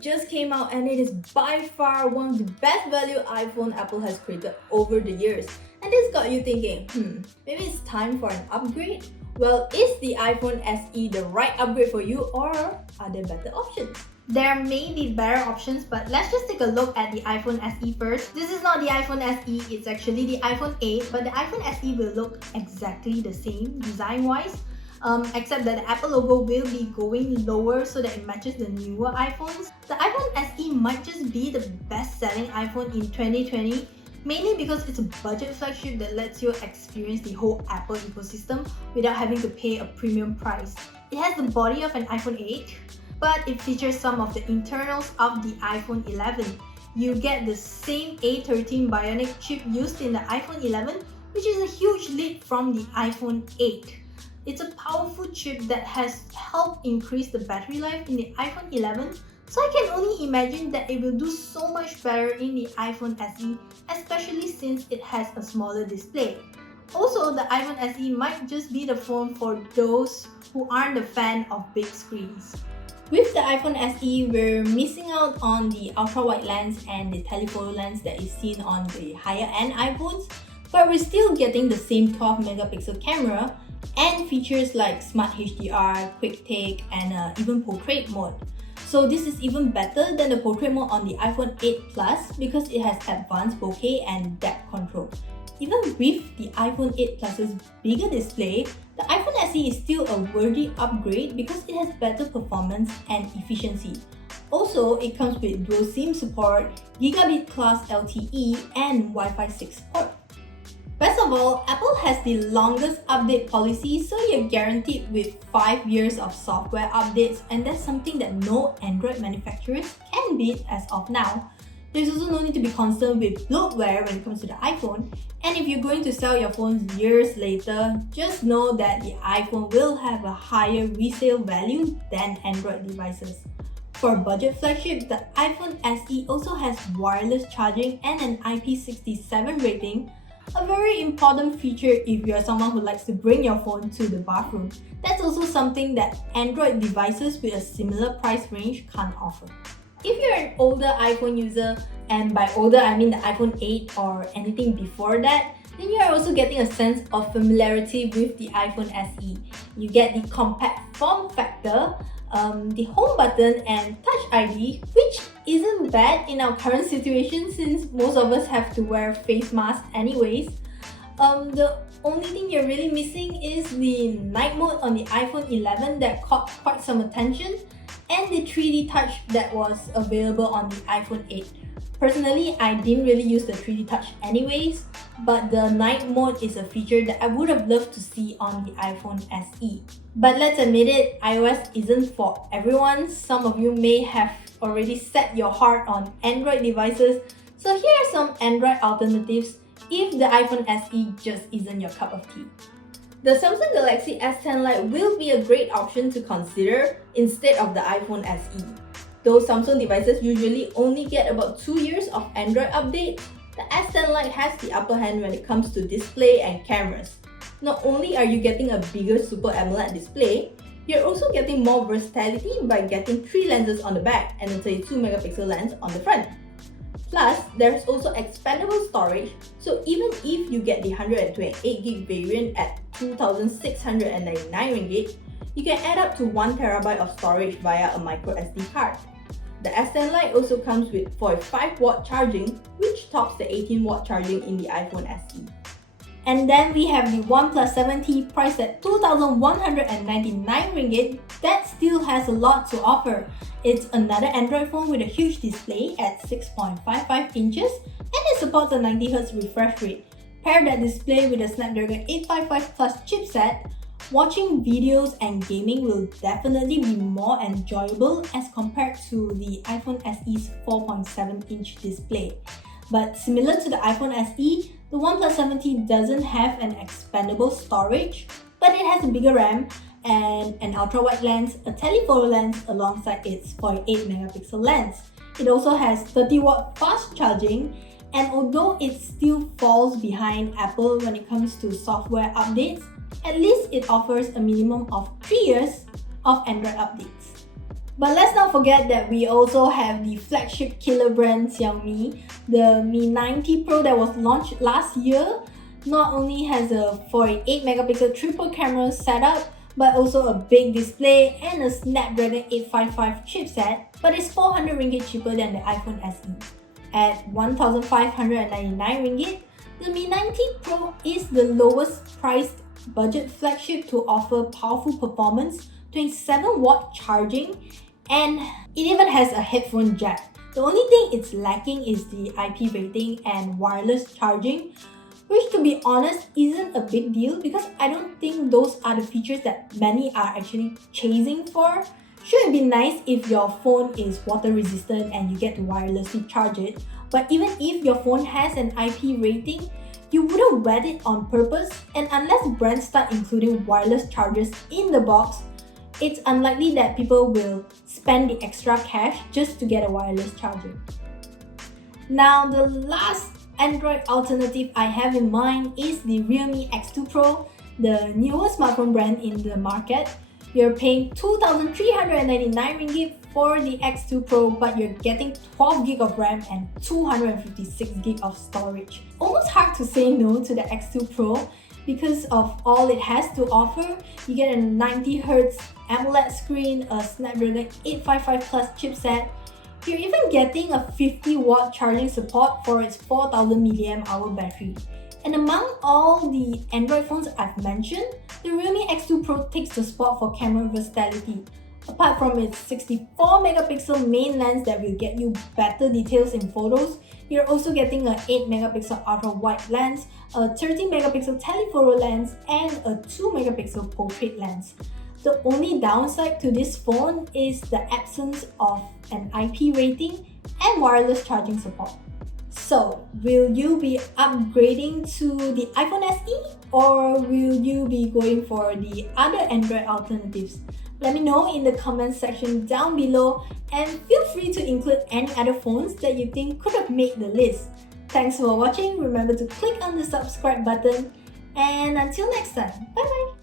just came out and it is by far one of the best value iPhone Apple has created over the years. And this got you thinking, maybe it's time for an upgrade? Well, is the iPhone SE the right upgrade for you, or are there better options? There may be better options, but let's just take a look at the iPhone SE first. This is not the iPhone SE, it's actually the iPhone 8, but the iPhone SE will look exactly the same design-wise, except that the Apple logo will be going lower so that it matches the newer iPhones. The iPhone SE might just be the best-selling iPhone in 2020, mainly because it's a budget flagship that lets you experience the whole Apple ecosystem without having to pay a premium price. It has the body of an iPhone 8, but it features some of the internals of the iPhone 11. You get the same A13 Bionic chip used in the iPhone 11, which is a huge leap from the iPhone 8. It's a powerful chip that has helped increase the battery life in the iPhone 11, so I can only imagine that it will do so much better in the iPhone SE, especially since it has a smaller display. Also, the iPhone SE might just be the phone for those who aren't a fan of big screens. With the iPhone SE, we're missing out on the ultra-wide lens and the telephoto lens that is seen on the higher-end iPhones, but we're still getting the same 12-megapixel camera and features like Smart HDR, Quick Take, and even Portrait mode. So this is even better than the Portrait mode on the iPhone 8 Plus because it has advanced bokeh and depth control. Even with the iPhone 8 Plus's bigger display, the iPhone SE is still a worthy upgrade because it has better performance and efficiency. Also, it comes with dual SIM support, Gigabit class LTE, and Wi-Fi 6 support. Best of all, Apple has the longest update policy, so you're guaranteed with 5 years of software updates, and that's something that no Android manufacturers can beat as of now. There's also no need to be concerned with bloatware when it comes to the iPhone, and if you're going to sell your phones years later, just know that the iPhone will have a higher resale value than Android devices. For a budget flagship, the iPhone SE also has wireless charging and an IP67 rating, a very important feature if you're someone who likes to bring your phone to the bathroom. That's also something that Android devices with a similar price range can't offer. If you're an older iPhone user, and by older I mean the iPhone 8 or anything before that, then you are also getting a sense of familiarity with the iPhone SE. You get the compact form factor, the home button and Touch ID, which isn't bad in our current situation since most of us have to wear face masks anyways. The only thing you're really missing is the night mode on the iPhone 11 that caught quite some attention, and the 3D touch that was available on the iPhone 8. Personally, I didn't really use the 3D touch anyways, but the night mode is a feature that I would have loved to see on the iPhone SE. But let's admit it, iOS isn't for everyone. Some of you may have already set your heart on Android devices, so here are some Android alternatives if the iPhone SE just isn't your cup of tea. The Samsung Galaxy S10 Lite will be a great option to consider instead of the iPhone SE. Though Samsung devices usually only get about 2 years of Android updates, the S10 Lite has the upper hand when it comes to display and cameras. Not only are you getting a bigger Super AMOLED display, you're also getting more versatility by getting 3 lenses on the back and a 32-megapixel lens on the front. Plus, there's also expandable storage, so even if you get the 128GB variant at 2,699 ringgit, you can add up to 1TB of storage via a microSD card. The S10 Lite also comes with 45W charging, which tops the 18W charging in the iPhone SE. And then we have the OnePlus 7T priced at 2,199 ringgit that still has a lot to offer. It's another Android phone with a huge display at 6.55 inches and it supports a 90Hz refresh rate. Pair that display with a Snapdragon 855 Plus chipset, watching videos and gaming will definitely be more enjoyable as compared to the iPhone SE's 4.7-inch display. But similar to the iPhone SE, the OnePlus 7T doesn't have an expandable storage, but it has a bigger RAM and an ultra-wide lens, a telephoto lens alongside its 48-megapixel lens. It also has 30W fast charging, and although it still falls behind Apple when it comes to software updates, at least it offers a minimum of 3 years of Android updates. But let's not forget that we also have the flagship killer brand Xiaomi. The Mi 90 Pro that was launched last year not only has a 48 megapixel triple camera setup, but also a big display and a Snapdragon 855 chipset, but it's 400 ringgit cheaper than the iPhone SE. At 1,599 ringgit, the Mi 90 Pro is the lowest priced budget flagship to offer powerful performance, 27-watt charging, and it even has a headphone jack. The only thing it's lacking is the IP rating and wireless charging, which to be honest isn't a big deal because I don't think those are the features that many are actually chasing for. Sure, it'd be nice if your phone is water resistant and you get to wirelessly charge it, but even if your phone has an IP rating, you wouldn't wet it on purpose, and unless brands start including wireless chargers in the box, it's unlikely that people will spend the extra cash just to get a wireless charger. Now, the last Android alternative I have in mind is the Realme X2 Pro, the newer smartphone brand in the market. You're paying 2,399 ringgit for the X2 Pro, but you're getting 12GB of RAM and 256GB of storage. Almost hard to say no to the X2 Pro because of all it has to offer. You get a 90Hz AMOLED screen, a Snapdragon 855 Plus chipset. You're even getting a 50-watt charging support for its 4000 mAh battery. And among all the Android phones I've mentioned, the Realme X2 Pro takes the spot for camera versatility. Apart from its 64 megapixel main lens that will get you better details in photos, you're also getting an 8 megapixel ultra wide lens, a 30 megapixel telephoto lens, and a 2 megapixel portrait lens. The only downside to this phone is the absence of an IP rating and wireless charging support. So, will you be upgrading to the iPhone SE or will you be going for the other Android alternatives? Let me know in the comment section down below, and feel free to include any other phones that you think could have made the list. Thanks for watching, remember to click on the subscribe button, and until next time, bye bye!